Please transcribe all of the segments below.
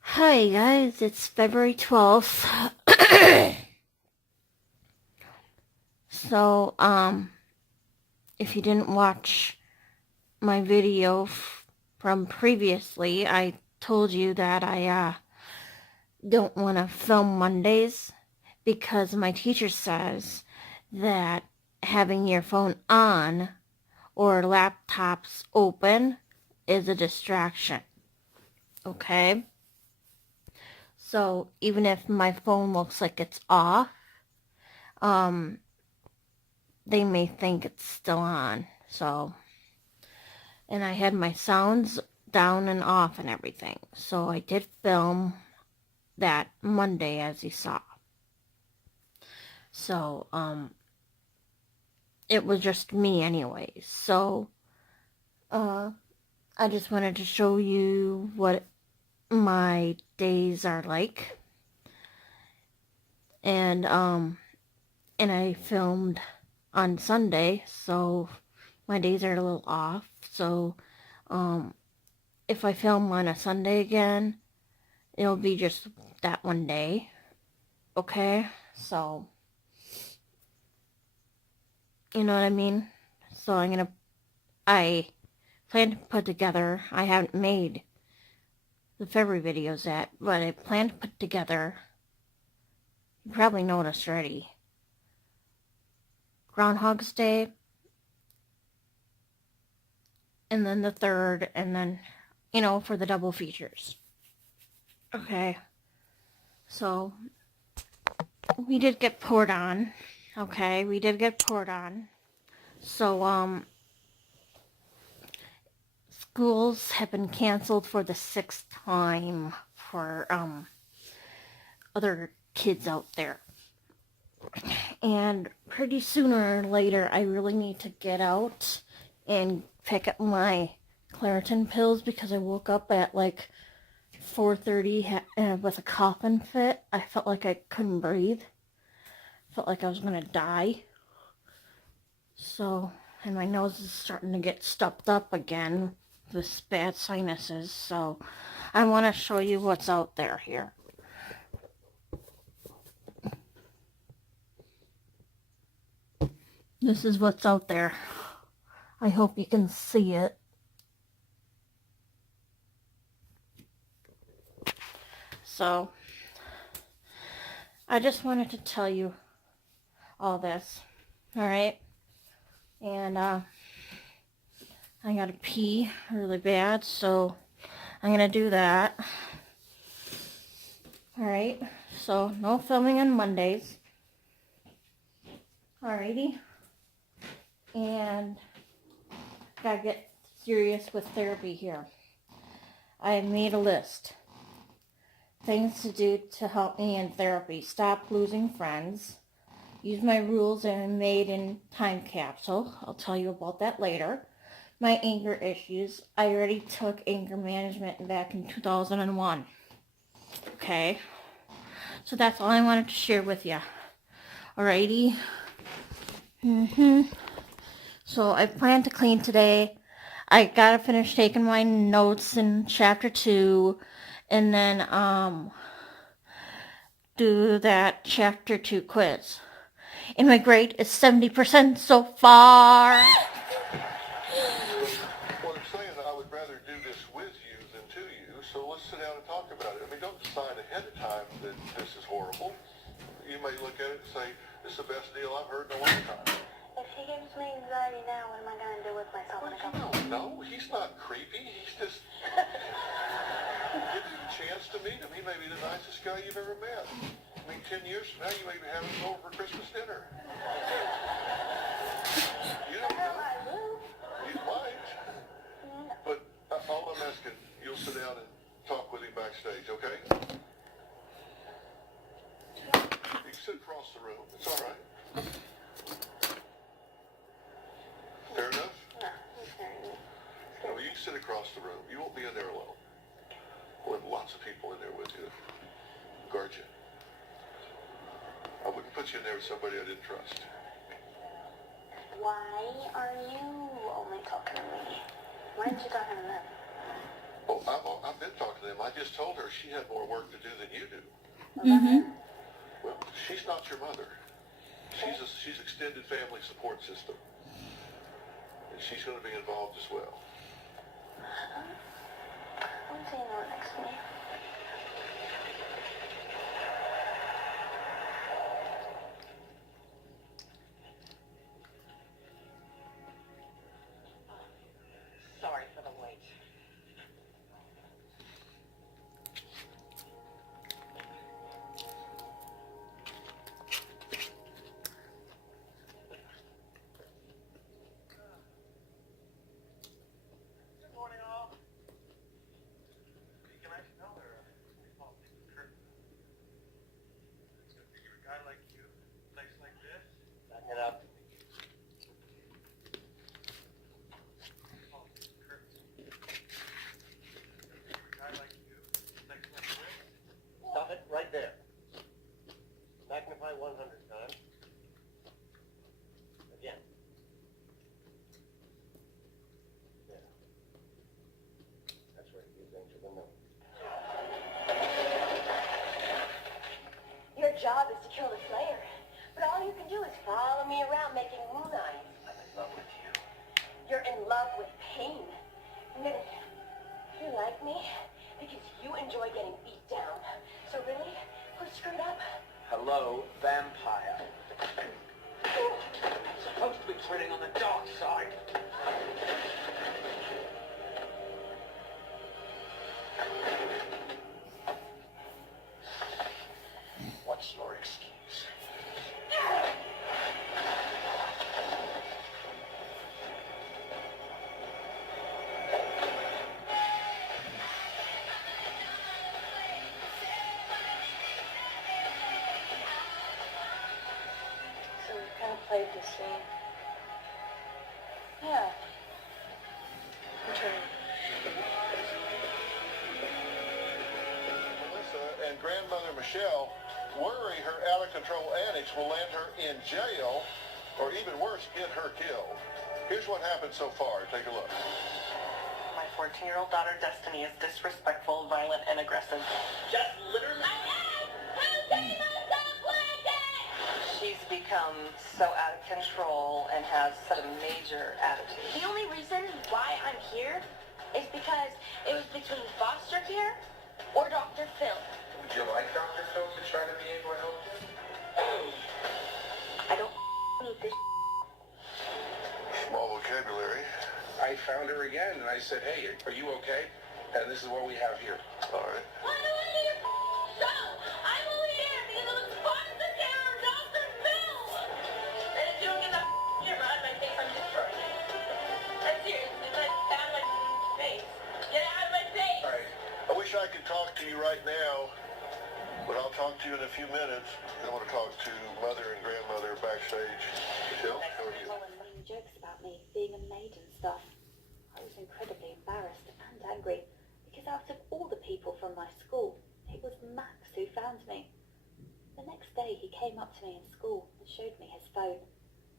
Hi guys, it's February 12th. So, if you didn't watch my video from previously, I told you that I don't want to film Mondays because my teacher says that having your phone on or laptops open is a distraction. Okay? So, even if my phone looks like it's off, they may think it's still on. So, and I had my sounds down and off and everything. So I did film that Monday, as you saw. So, it was just me anyways. So, I just wanted to show you what my days are like. And I filmed on Sunday, so my days are a little off. So, if I film on a Sunday again, it'll be just that one day. Okay? So, you know what I mean? So I plan to put together, I haven't made the February videos yet, but I plan to put together, you probably noticed already, Groundhog's Day, and then the third, and then, for the double features. Okay? So, we did get poured on. Okay? We did get poured on. So, schools have been canceled for the 6th time for, other kids out there. And pretty sooner or later, I really need to get out and pick up my Claritin pills because I woke up at like 4:30 with a coughing fit. I felt like I couldn't breathe. Felt like I was going to die. So, and my nose is starting to get stuffed up again with bad sinuses. So, I want to show you what's out there here. This is what's out there. I hope you can see it. So, I just wanted to tell you all this. Alright? And, I gotta pee really bad, so I'm gonna do that. Alright? So, no filming on Mondays. Alrighty? And, gotta get serious with therapy here. I made a list. Things to do to help me in therapy. Stop losing friends. Use my rules I made in time capsule. I'll tell you about that later. My anger issues. I already took anger management back in 2001. Okay? So that's all I wanted to share with you. Alrighty? So I plan to clean today. I gotta finish taking my notes in chapter 2. And then, do that chapter 2 quiz. And my grade is 70% so far. Well, I'm saying that I would rather do this with you than to you, so let's sit down and talk about it. I mean, don't decide ahead of time that this is horrible. You may look at it and say, this is the best deal I've heard in a long time. If he gives me anxiety now, what am I going to do with myself in a couple of weeks? No, he's not creepy. He's just... Give him a chance to meet him. He may be the nicest guy you've ever met. I mean, 10 years from now, you may be having him over for Christmas dinner. You don't know. You might. But all I'm asking, you'll sit down and talk with him backstage, okay? You can sit across the room. It's all right. Fair enough? No, he's very neat. No, you can sit across the room. You won't be in there alone. We'll have lots of people in there with you. Guard you. I wouldn't put you in there with somebody I didn't trust. Why are you only talking to me? Why aren't you talking to them? I've been talking to them. I just told her she had more work to do than you do. Mm-hmm. Well, she's not your mother. She's extended family support system. And she's going to be involved as well. I'm seeing the one next to me. Sorry for the wait. Good morning, all. Can I smell her? Oh, Kurt. So figure a guy like you, a place like this. Back it up. Oh, Kurt. Figure a guy like you, a place like this. Stop it right there. Magnify 100 times. Again. There. That's where he is into the moon. Your job is to kill the Slayer, but all you can do is follow me around making mooneyes. I'm in love with you. You're in love with pain. You like me because you enjoy getting beat down. So really, who screwed up? Hello, vampire. Supposed to be turning on the dark side. What's your excuse? So we kind of played this scene. Yeah. Melissa and grandmother Michelle worry her out-of-control antics will land her in jail, or even worse, get her killed. Here's what happened so far. Take a look. My 14-year-old daughter, Destiny, is disrespectful, violent, and aggressive. Just literally... She's become so out of control and has such a major attitude. The only reason why I'm here is because it was between foster care or Dr. Phil. Would you like Dr. Phil to try to be able to help you? I don't need this. Small vocabulary. I found her again, and I said, hey, are you okay? And this is what we have here. All right. Why do I need your show? I'm only here because it was foster care or Dr. Phil. And if you don't get that camera out of my face, I'm destroying it. I'm serious. It's like out of my face. Get out of my face! All right. I wish I could talk to you right now, but I'll talk to you in a few minutes. I want to talk to mother and grandmother backstage. Michelle, how are you? Making jokes about me being a maid and stuff. I was incredibly embarrassed and angry because out of all the people from my school, it was Max who found me. The next day he came up to me in school and showed me his phone.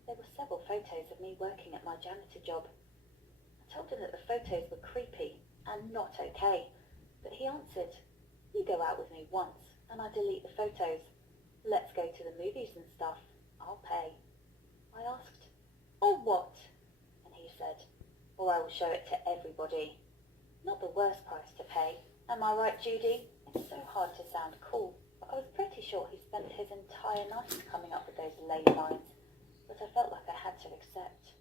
There were several photos of me working at my janitor job. I told him that the photos were creepy and not okay, but he answered, "You go out with me once and I delete the photos. Let's go to the movies and stuff. I'll pay." I asked, "Or what?" And he said, "Or I will show it to everybody." Not the worst price to pay. Am I right, Judy? It's so hard to sound cool, but I was pretty sure he spent his entire night coming up with those lame lines. But I felt like I had to accept.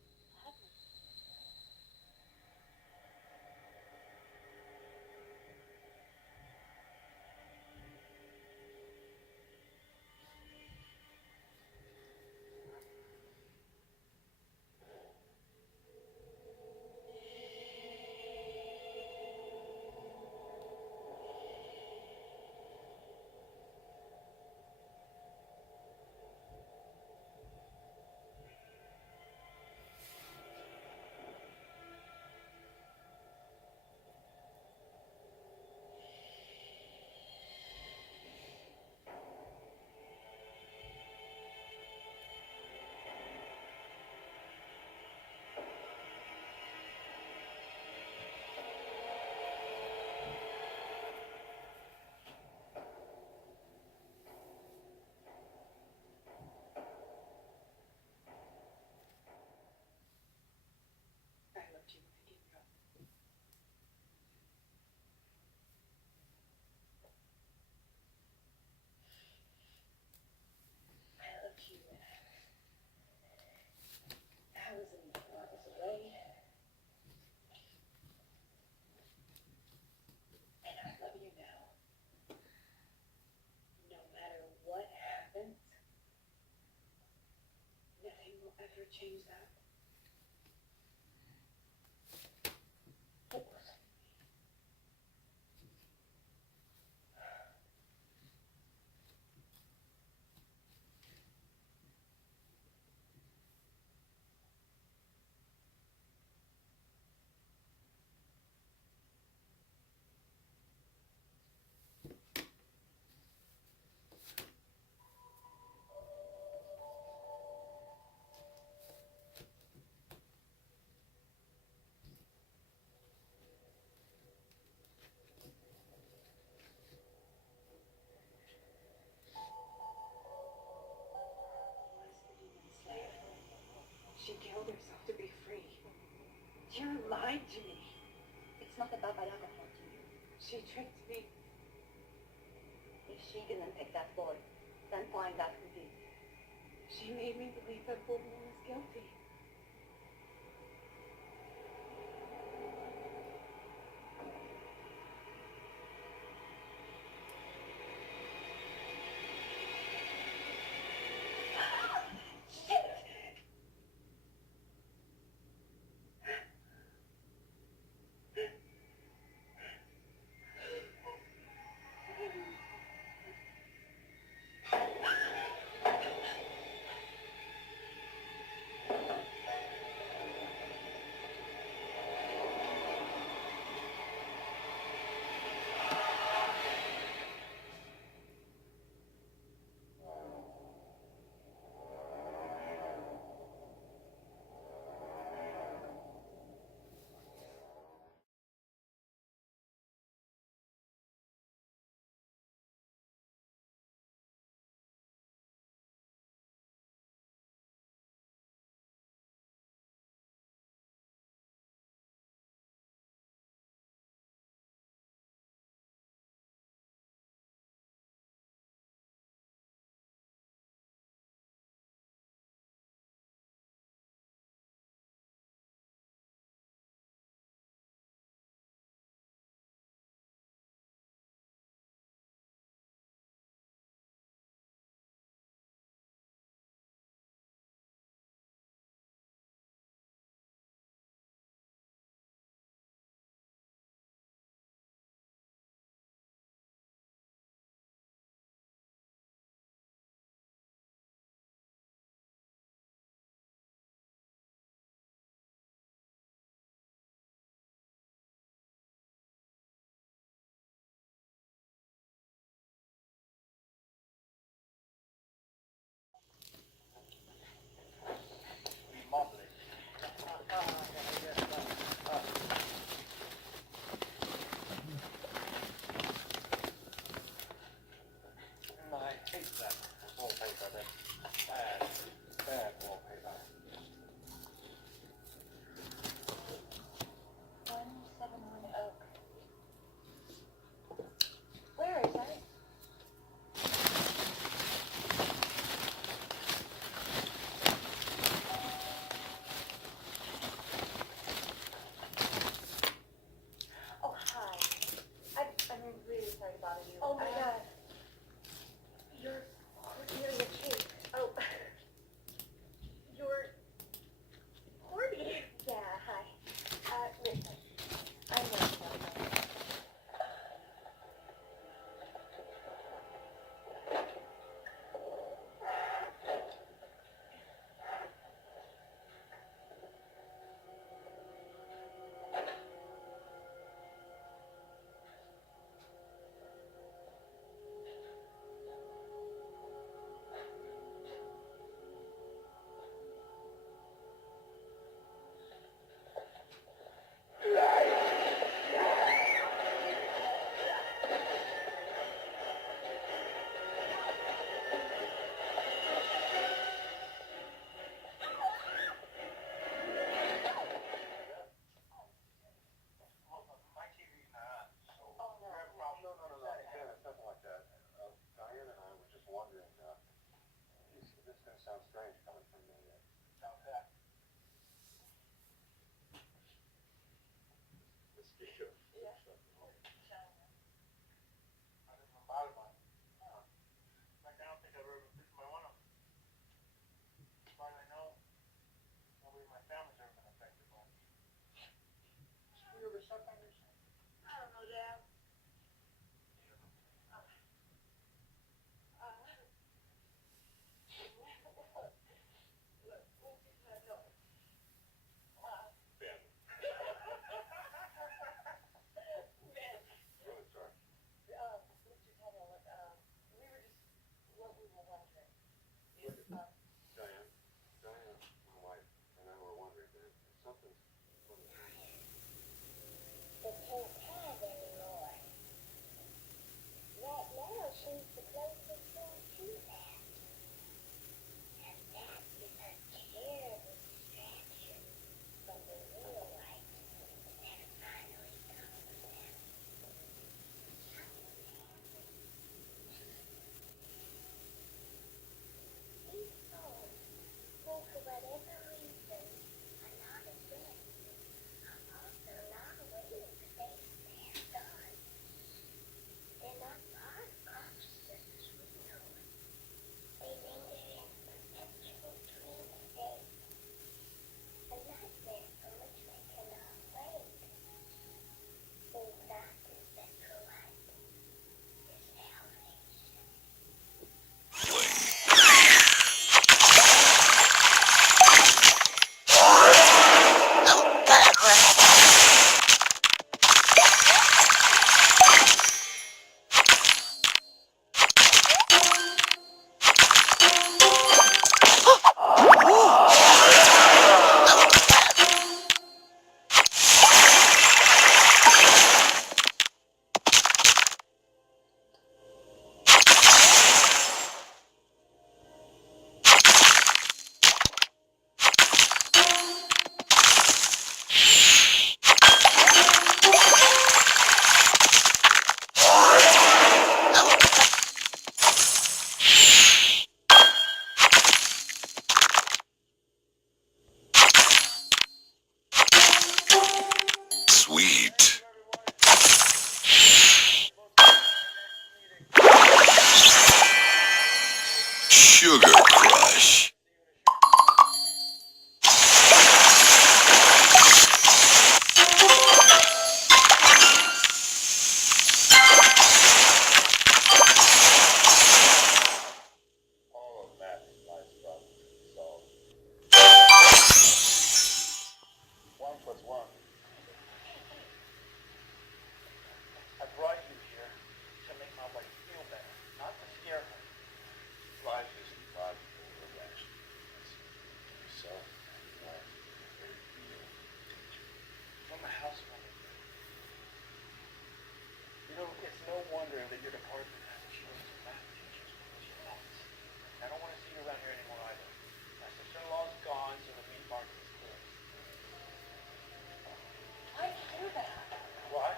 ever change that. She killed herself to be free. You lied to me. It's not about biography to you. She tricked me. If she didn't pick that boy, then find out who did. She made me believe that Bolton was guilty. I hate that wallpaper. That bad wallpaper. 171 Oak. Where is it? Oh, hi. I'm really sorry to bother you. Oh my God. You're Cordelia Chase. Oh. You're Cordy. Yeah, hi. Listen. I know you don't know. My TV's not on, so. Oh, no. No, Ken, it's nothing like that. Diane and I were just wondering, this is gonna sound strange coming from me. How's that? The speaker. I live in Bardavon. In fact, I don't think I've ever been to my one of them. As far as I know, Sugar Crush. All of mathematics problems solved. 1 plus 1. I brought you here to make my wife feel better, not to scare her. Life isn't logical or rational. It's yourself and your wife. Very real. I'm a house manager. You know, it's no wonder that your department has a shortage of math teachers because you're nuts. I don't want to see you around here anymore either. My sister-in-law's gone, so the meat market is closed. Why'd you do that? Why?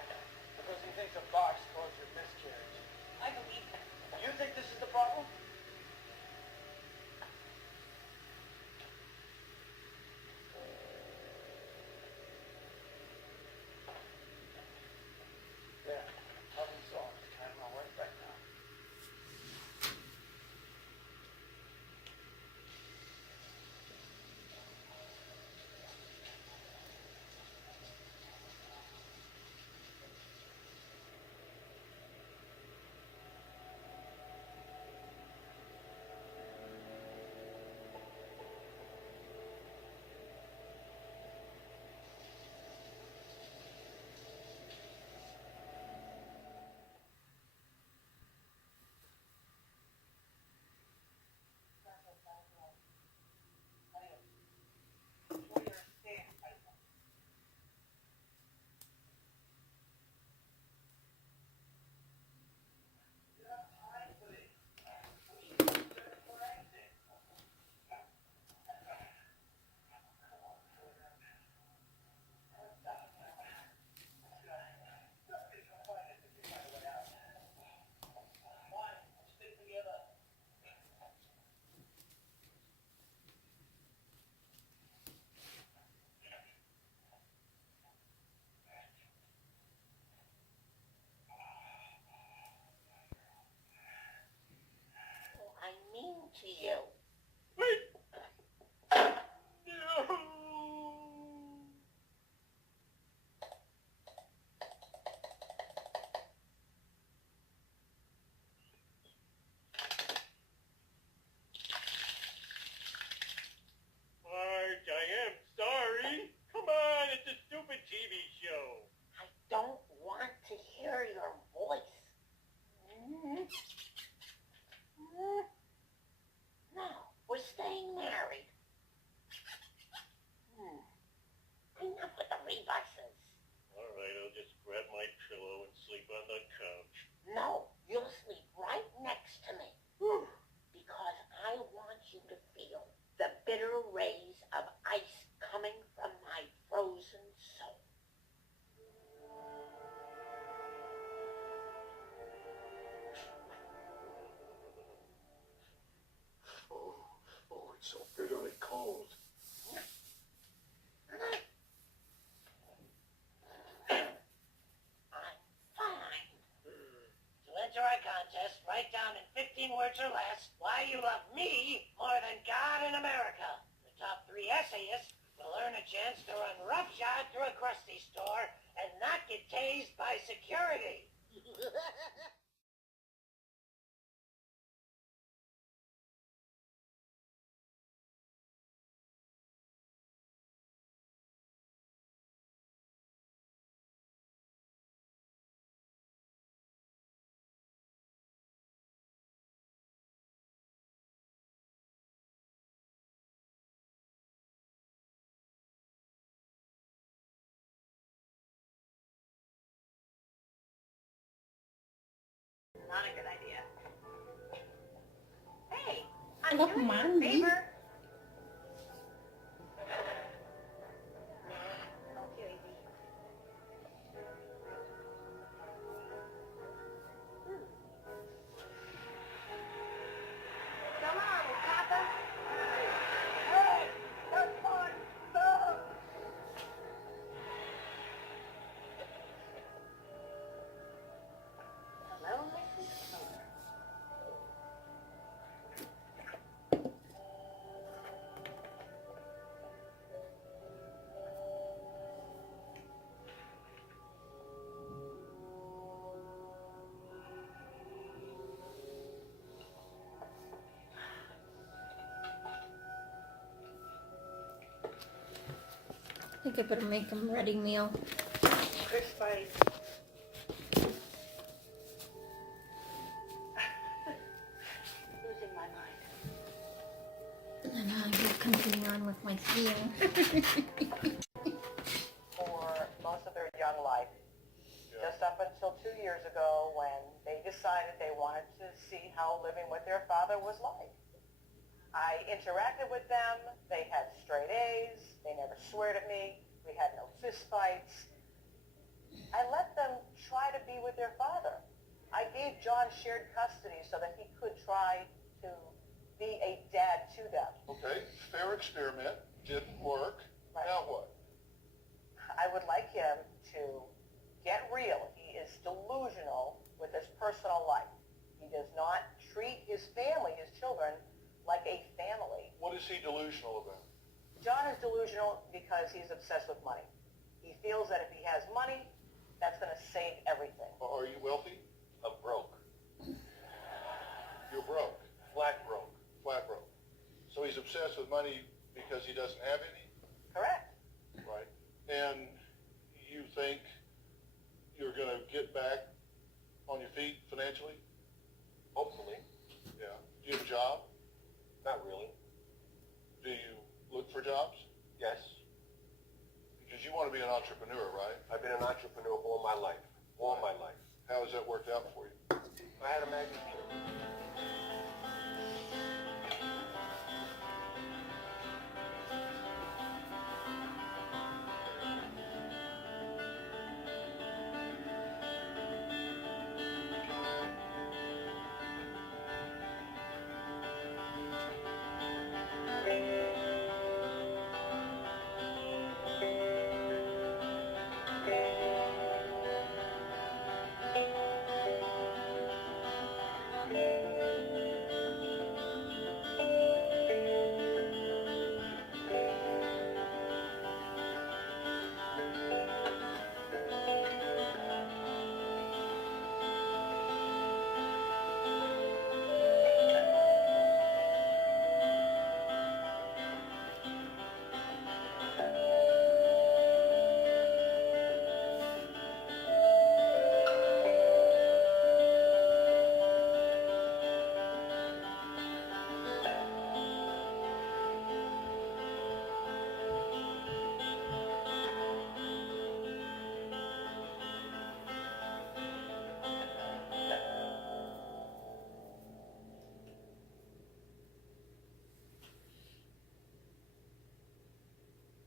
Because he thinks a box caused your miscarriage. I believe him. You think this is the problem? There. Problem solved. Can my work back now? I mean to you. Marge, I am sorry. Come on, it's a stupid TV show. I don't want to hear your voice. No, we're staying married. Enough with the rebuses. All right, I'll just grab my pillow and sleep on the couch. No, you'll sleep right next to me. Because I want you to feel the bitter rays of ice coming from my frozen soul. Oh, it's so bitterly cold. I'm fine. To enter our contest, write down in 15 words or less why you love me more than God and America. The top 3 essayists will earn a chance to run roughshod through a Krusty store and not get tased by security. Not a good idea. Hey, I'm Look, doing you Mom, a favor. Not too easy. Come on, Papa. Hey, that's my son. Hello, Mrs. Smoker. think I better make them ready meal. Chris Spice. Losing my mind. And then I will continue on with my skiing. For most of their young life. Just up until 2 years ago when they decided they wanted to see how living with their father was like. I interacted with them. They had straight A's. They never sweared at me. We had no fist fights. I let them try to be with their father. I gave John shared custody so that he could try to be a dad to them. Okay, fair experiment, didn't work. Right. Now what? I would like him to get real. He is delusional with his personal life. He does not treat his family, his children, like a family. What is he delusional about? John is delusional because he's obsessed with money. He feels that if he has money, that's going to save everything. Are you wealthy? I'm broke. You're broke. Flat broke. Flat broke. So he's obsessed with money because he doesn't have any? Correct. Right. And you think you're going to get back on your feet financially? Hopefully. Yeah. Do you have a job? Not really. Do you look for jobs? Yes. Because you want to be an entrepreneur, right? I've been an entrepreneur all my life. All my life. How has that worked out for you? I had a magnet show.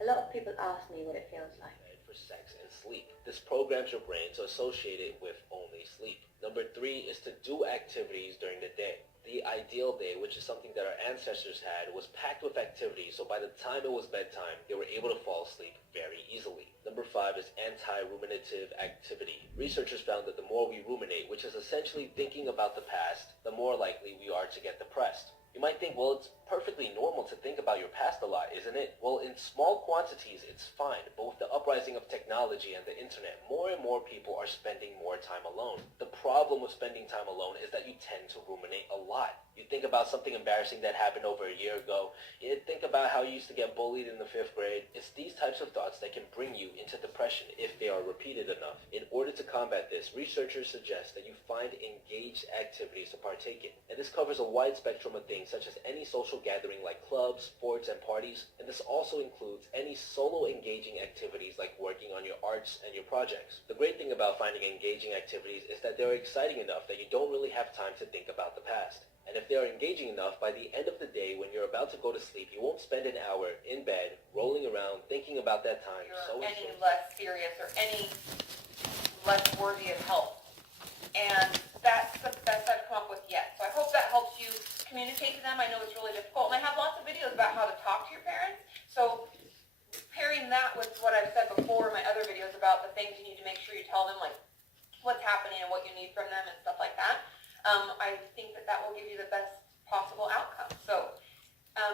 A lot of people ask me what it feels like. For sex and sleep. This programs your brain to associate it with only sleep. Number 3 is to do activities during the day. The ideal day, which is something that our ancestors had, was packed with activities, so by the time it was bedtime, they were able to fall asleep very easily. Number 5 is anti-ruminative activity. Researchers found that the more we ruminate, which is essentially thinking about the past, the more likely we are to get depressed. You might think, well, it's perfectly normal to think about your past a lot, isn't it? Well, in small quantities, it's fine. But with the uprising of technology and the internet, more and more people are spending more time alone. The problem with spending time alone is that you tend to ruminate a lot. You think about something embarrassing that happened over a year ago. You think about how you used to get bullied in the 5th grade. It's these types of thoughts that can bring you into depression if they are repeated enough. In order to combat this, researchers suggest that you find engaged activities to partake in. And this covers a wide spectrum of things, such as any social gathering like clubs, sports, and parties. And this also includes any solo engaging activities like working on your arts and your projects. The great thing about finding engaging activities is that they're exciting enough that you don't really have time to think about the past. And if they're engaging enough, by the end of the day, when you're about to go to sleep, you won't spend an hour in bed, rolling around, thinking about that time. Any less serious or any less worthy of help. And that's the best I've come up with yet. So I hope that helps you communicate to them. I know it's really difficult. And I have lots of videos about how to talk to your parents. So pairing that with what I've said before in my other videos about the things you need to make sure you tell them, like what's happening and what you need from them and stuff like that. I think that that will give you the best possible outcome. So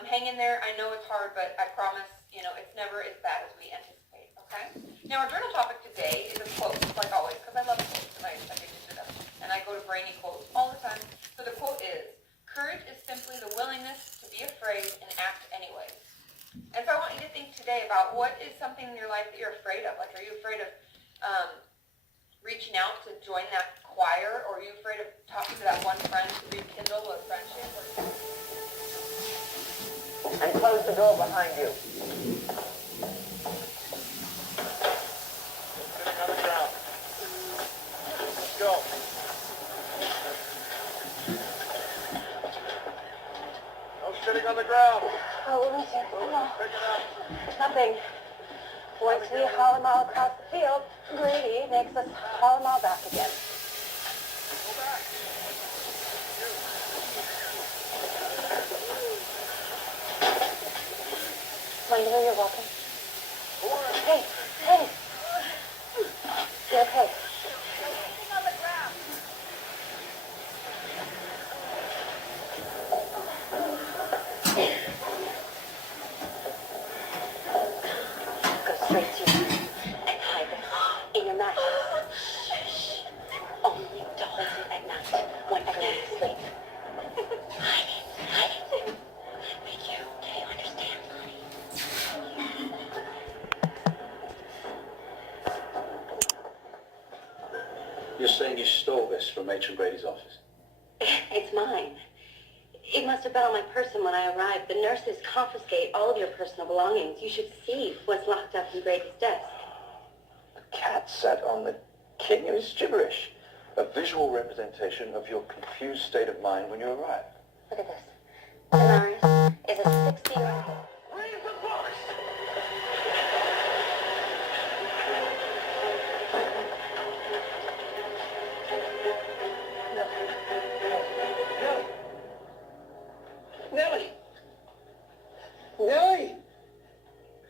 hang in there. I know it's hard, but I promise, it's never as bad as we anticipate, okay? Now, our journal topic today is a quote, like always, because I love quotes, and I dig into them. And I go to brainy quotes all the time. So the quote is, "Courage is simply the willingness to be afraid and act anyways." And so I want you to think today about what is something in your life join that choir, or are you afraid of talking to that one friend to rekindle a friendship? And close the door behind you. Sitting on the ground. Let's go. No sitting on the ground. Oh, Richard, no. Pick it up. Nothing. Once we haul them all across the field, Grady makes us haul them all back again. Go back. Mind where you're walking? Hey, hey. You okay? Go straight to your room and hide this in your mattress. Shh. Only to hold it at night when everyone's asleep. Hide it, hide it. Make you okay, understand, honey? You're saying you stole this from Matron Brady's office? It's mine. It must have been on my person when I arrived. The nurses confiscate all of your personal belongings. You should see what's locked up in Grady's desk. A cat sat on the king. It was gibberish. A visual representation of your confused state of mind when you arrived. Look at this. Damaris is a 60-year-old. Read the books! Nellie! Nellie!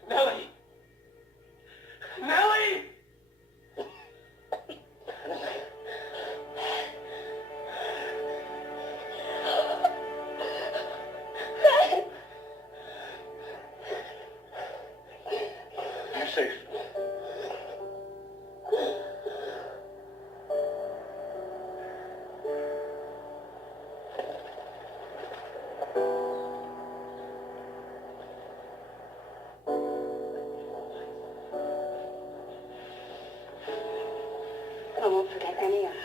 Nellie! Nellie! You're safe. I won't forget any of it.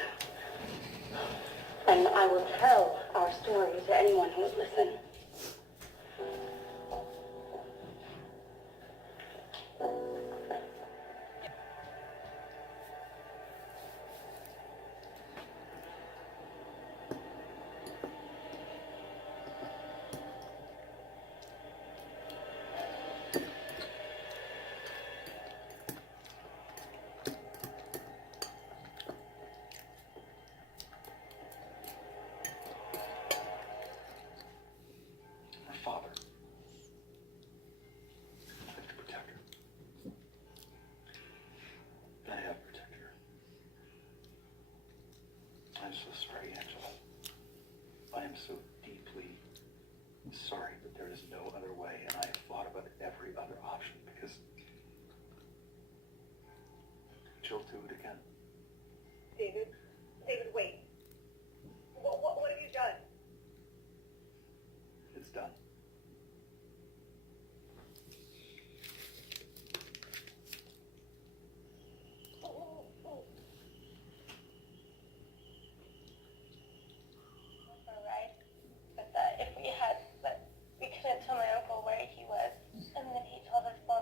And I will tell our story to anyone who will listen. Her father. I have to protect her. I have protected her. I'm so sorry, Angela. I am so deeply sorry, but there is no other way, and I have thought about every other option because she'll do it again. David, wait. What have you done? It's done. Right, but we couldn't tell my uncle where he was, and then he told us both.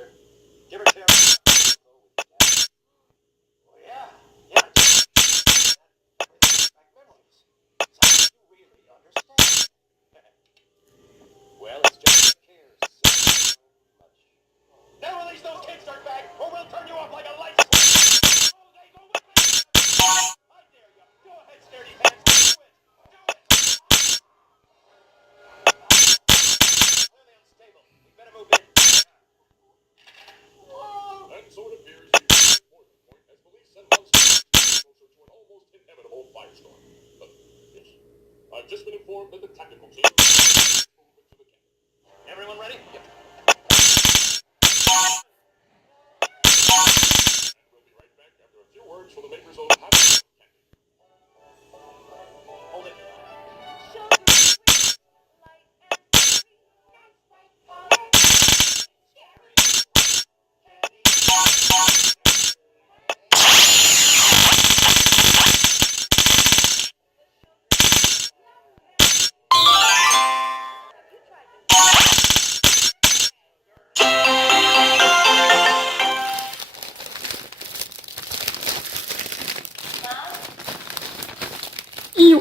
Buster. Give her Terry. Oh, yeah. Yeah. Back memories. Something you really understand. Well, it's just that cares so much. Now release those kickstart back, or we'll turn you off like a light switch. Oh, they go with me. I dare you. Go ahead, sturdy pants. Do it. Do it. Clearly unstable. We better move in. And so it appears you've reached more than point as police and monsters closer to an almost inevitable firestorm. Yes. I've just been informed that the tactical team is moving to the camp. Everyone ready? Yep. And we'll be right back after a few words from the makers of Happy Candy. Hold it. Ew.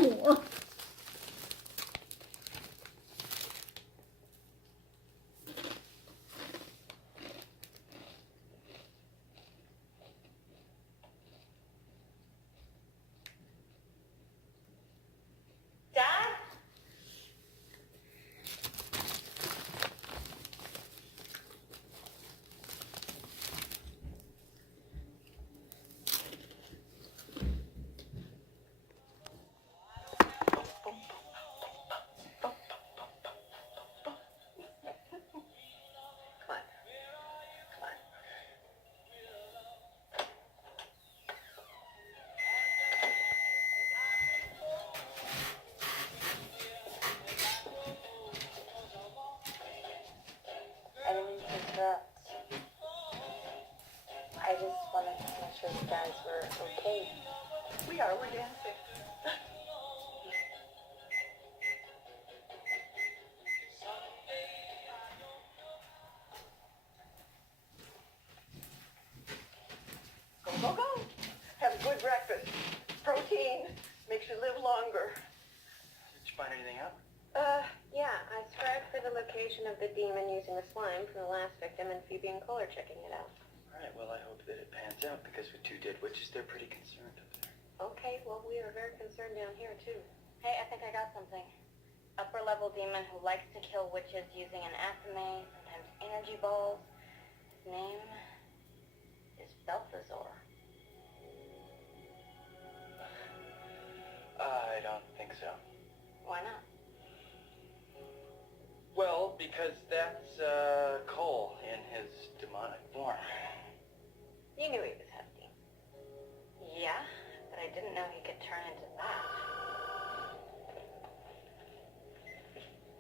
Dad? I didn't mean to interrupt. I just wanted to make sure you guys were okay. We are. We're dancing. Go, go, go. Have a good breakfast. Protein. Makes you live longer. Did you find anything out? Yeah, I scribed for the location of the demon using the slime from the last victim, and Phoebe and Cole are checking it out. Alright, well, I hope that it pans out, because with two dead witches, they're pretty concerned up there. Okay, well, we are very concerned down here, too. Hey, I think I got something. Upper-level demon who likes to kill witches using an athame, sometimes energy balls. His name is Balthazar. I don't think so. Why not? Well, because that's, Cole in his demonic form. You knew he was hefty. Yeah, but I didn't know he could turn into that.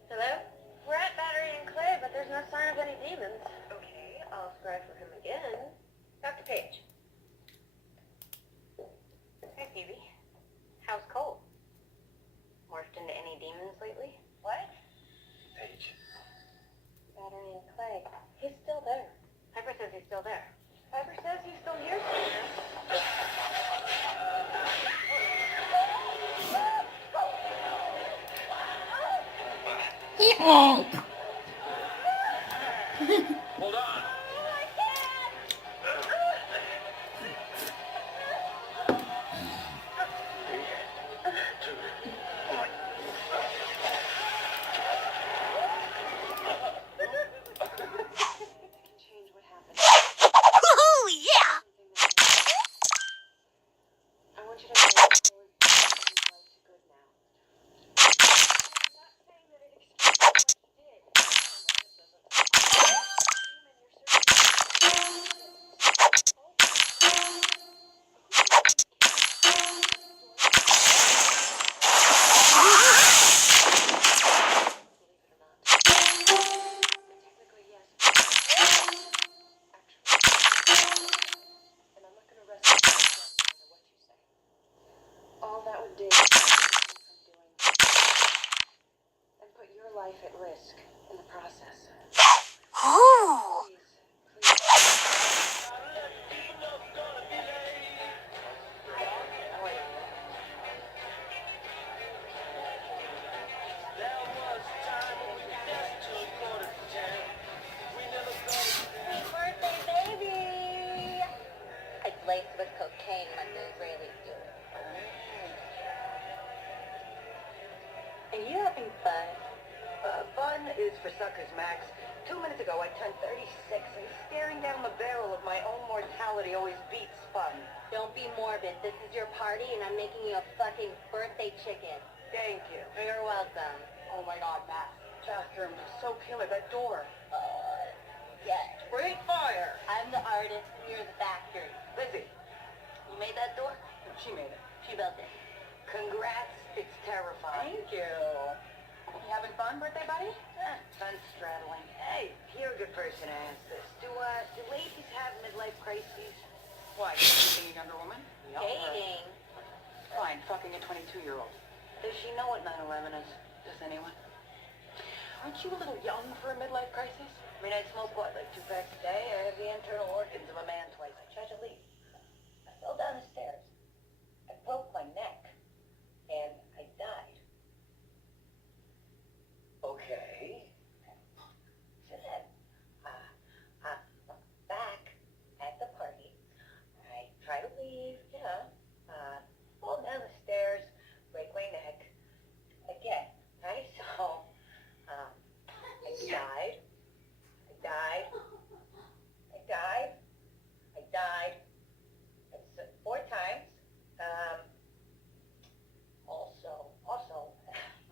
Hello? We're at Battery and Clay, but there's no sign of any demons. Okay, I'll scribe for him again. Dr. Page. Hey, Phoebe. How's Cole? Morphed into any demons lately? What? Paige. Battery and Clay. He's still there. Piper says he's still there. Piper says he's still here somewhere. Honk. Hold on. I want you to know that Cole is life's good now. I'm not saying that it excuses what he did. laced with cocaine like the Israelis do. And you having fun? Fun is for suckers, Max. 2 minutes ago, I turned 36, and staring down the barrel of my own mortality always beats fun. Don't be morbid. This is your party, and I'm making you a fucking birthday chicken. Thank you. You're welcome. Oh my God, Max. Bathroom is so killer. That door. Yes. Great fire. I'm the artist, and you're the factory. Lizzie, You made that door? she made it. She built it. Congrats. It's terrifying. Thank you. You having fun, birthday buddy? Fun straddling. Hey, you're a good person to ask this. Do ladies have midlife crises? Why? Dating a younger woman? Dating? Fine, fucking a 22-year-old. Does she know what 9/11 is? Does anyone? Aren't you a little young for a midlife crisis? I mean, I smoke, what, like 2 packs a day? I have the internal organs of a man twice. I tried to leave. I fell down the stairs. I broke my neck. And I died. Okay. So then, back at the party, I try to leave, fall down the stairs, break my neck again, right? So, I died. It's 4 times. Also,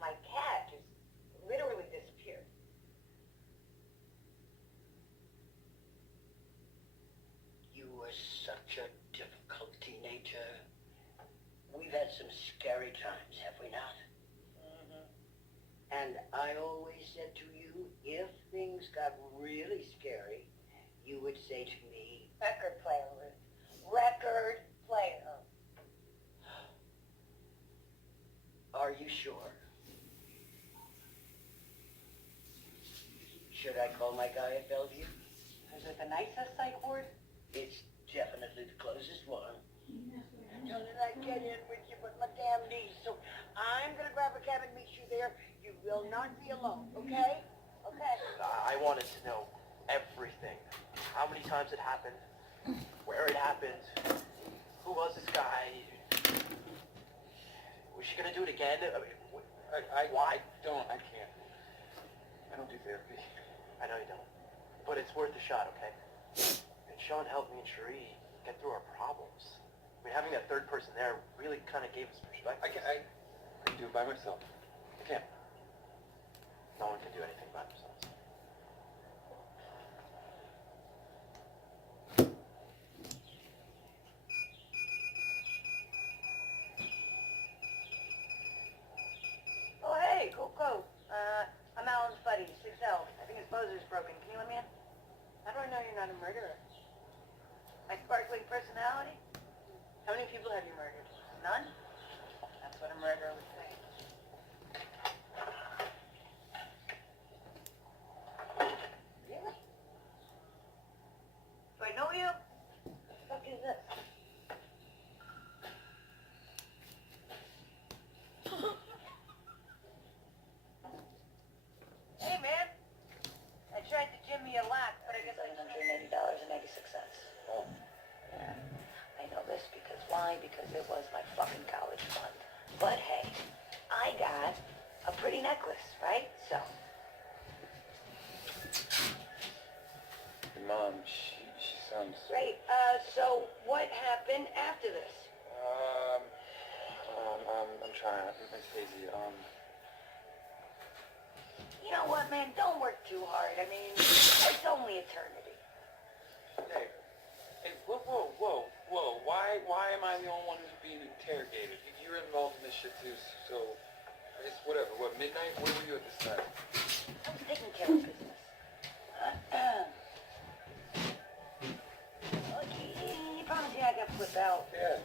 my cat just literally disappeared. You were such a difficult teenager. We've had some scary times, have we not? Mm-hmm. And I always said to you, if things got really scary, you would say to me, Record player, Ruth. Record player. are you sure? Should I call my guy at Bellevue? Is it the nicest psych ward? It's definitely the closest one. How did I get in with you with my damn knees? So I'm gonna grab a cab and meet you there. You will not be alone, okay? Okay. I wanted to know everything. How many times it happened, where it happened, who was this guy, was she gonna do it again? I mean, why? I can't. I don't do therapy. I know you don't, but it's worth a shot, okay? And Sean helped me and Cherie get through our problems. I mean, having that third person there really kind of gave us perspective. I can do it by myself. I can't. No one can do anything by themselves. Oh, hey, Coco. I'm Alan's buddy, 6L. I think his buzzer's broken. Can you let me in? How do I know you're not a murderer? My sparkling personality? How many people have you murdered? None? That's what a murderer would say. Really? Do I know you? What the fuck is this? Hey, man. I tried to gym me a lot, but I guess $780.86. Oh. Yeah. I know this because why? Because it was my fucking college fund. But hey, I got a pretty necklace, right? So. Your mom, she sounds... Great. So what happened after this? I'm trying. It's hazy. You know what, man? Don't work too hard. I mean, it's only eternity. Hey, whoa. Why am I the only one who's being interrogated? You're involved in this shit too, so it's whatever. What, midnight? Where were you at this time? I was taking care of business. Look, you promised me I got flipped out. Yeah.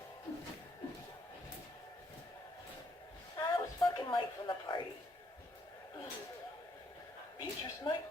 I was fucking Mike from the party. Beatrice, Mike?